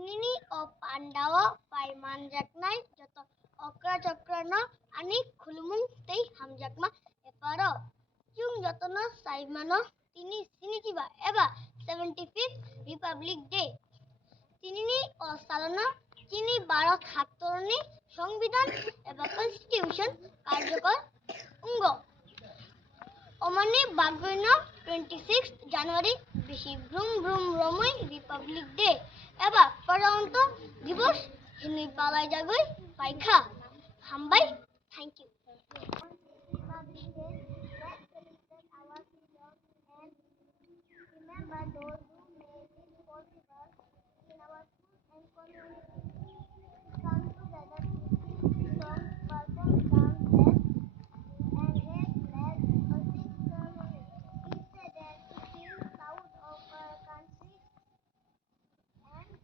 Tinini o Pandawa by Manjaknai, Joto Okra Chakrana, Ani Kulumung, Tei Hamjakma, Eparo, Chung Jotono, Saimano, Tini Sinikiba, Eva, 75th Republic Day. Tinini o Salana, Tini Barat Hatorni, Songbidan, Eva Constitution, Karjakor, Ungo. Omani Bagwena 26th January Bishi Brum Brum Romoi Republic Day Eba Paranto Divos Hini Palai Jagoi Paikha Hambai. Thank you. Remember those who made it possible in our school and community. Come together to sing songs, perform dances, and raise flags for 6 ceremony. We say that to feel proud of our country and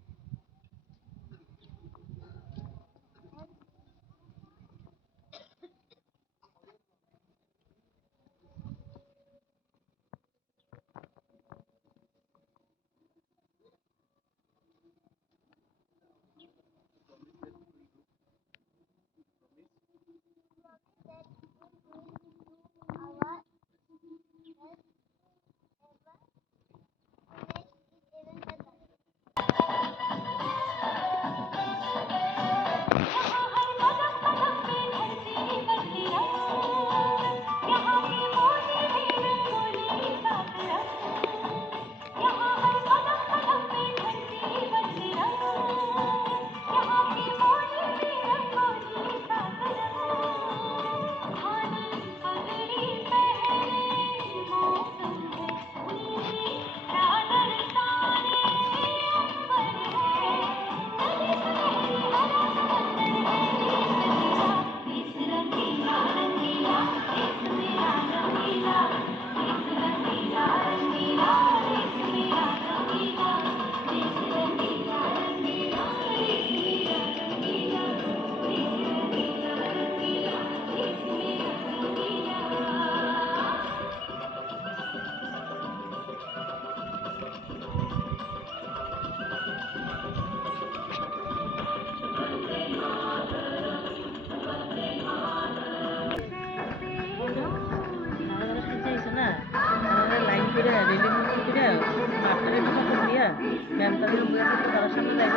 that we will do our best ever to make it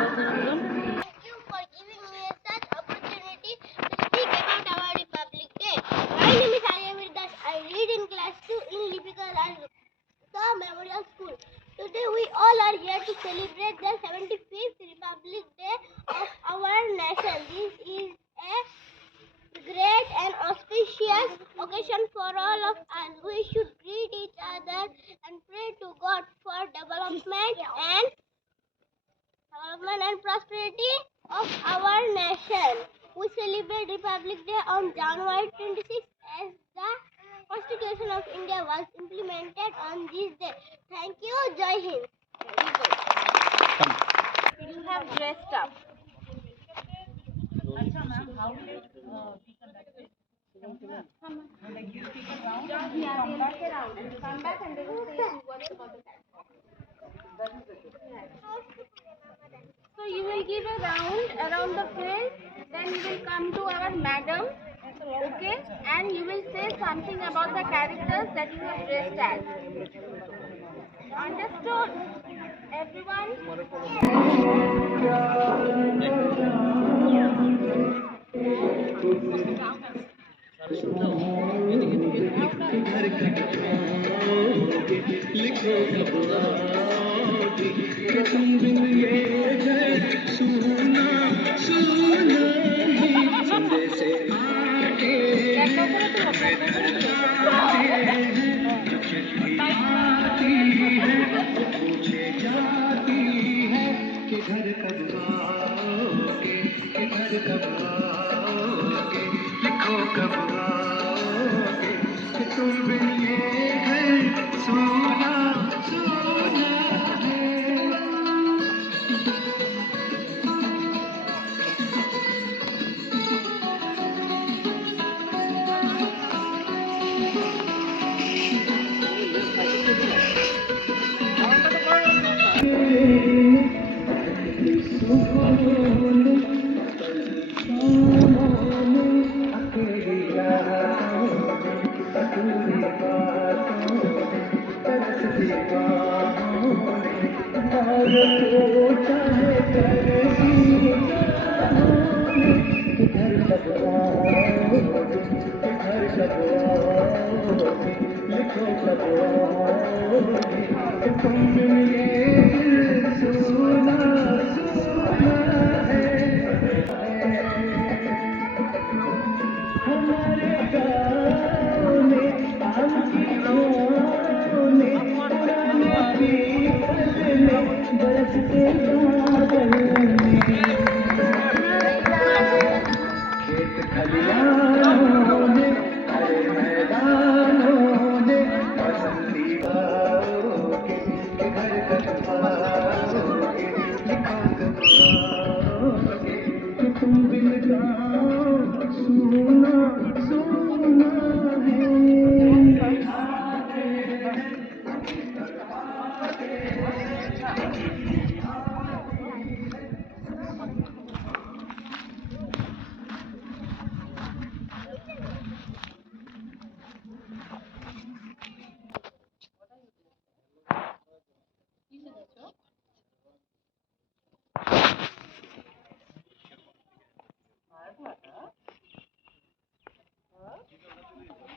even better. Thank you for giving me such opportunity to speak about our Republic Day. My name is Arya Virdas. I read in class 2 in Lipika Rajgupta Memorial School. Today we all are here to celebrate the 75th Republic Day of our nation. This is a great and auspicious occasion for all of us. We should greet each other and pray to God for development and prosperity of our nation. We celebrate Republic Day on January 26th as the Constitution of India was implemented on this day. Thank you. Jai Hind. You have dressed up. How will it be conducted? Like you take it round, come back And they will say what's about the platform. So you will give a round around the field, then you will come to our madam, okay, and you will say something about the characters that you have dressed as. Understood? Everyone?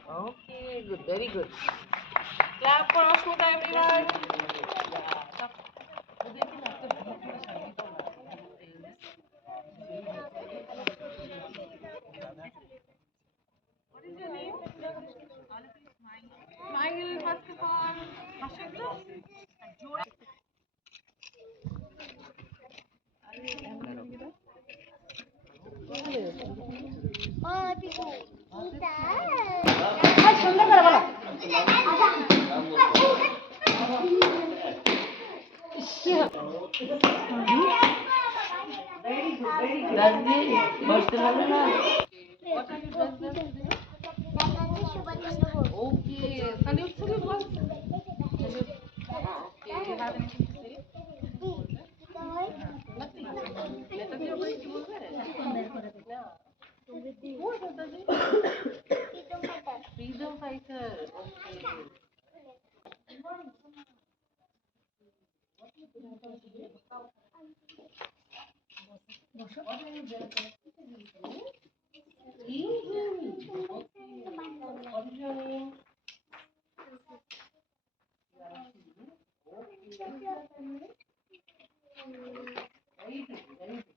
Okay, good, very good. Clap for Asmita, everyone. What is your name? Smile, first of all. Hashim, Oh, Piku. Kita. what are you dressed as today? Okay, salute, salute, boss. Salute. Okay, you have anything to say? Nothing. Netaji, you're going to do that? Who is Netaji? Freedom fighter. Okay. What is your name? Very good, very good.